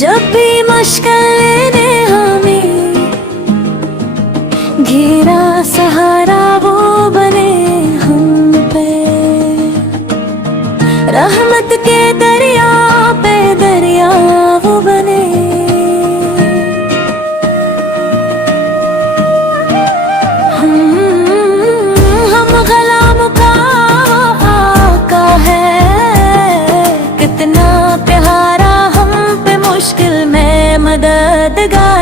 जब भी मुश्किल ने हमें घेरा, सहारा वो बने हम पे। रहमत के दरिया पे दरिया वो बने। हम गलाम का आका है, कितना प्यारा हम पे मुश्किल में मददगार।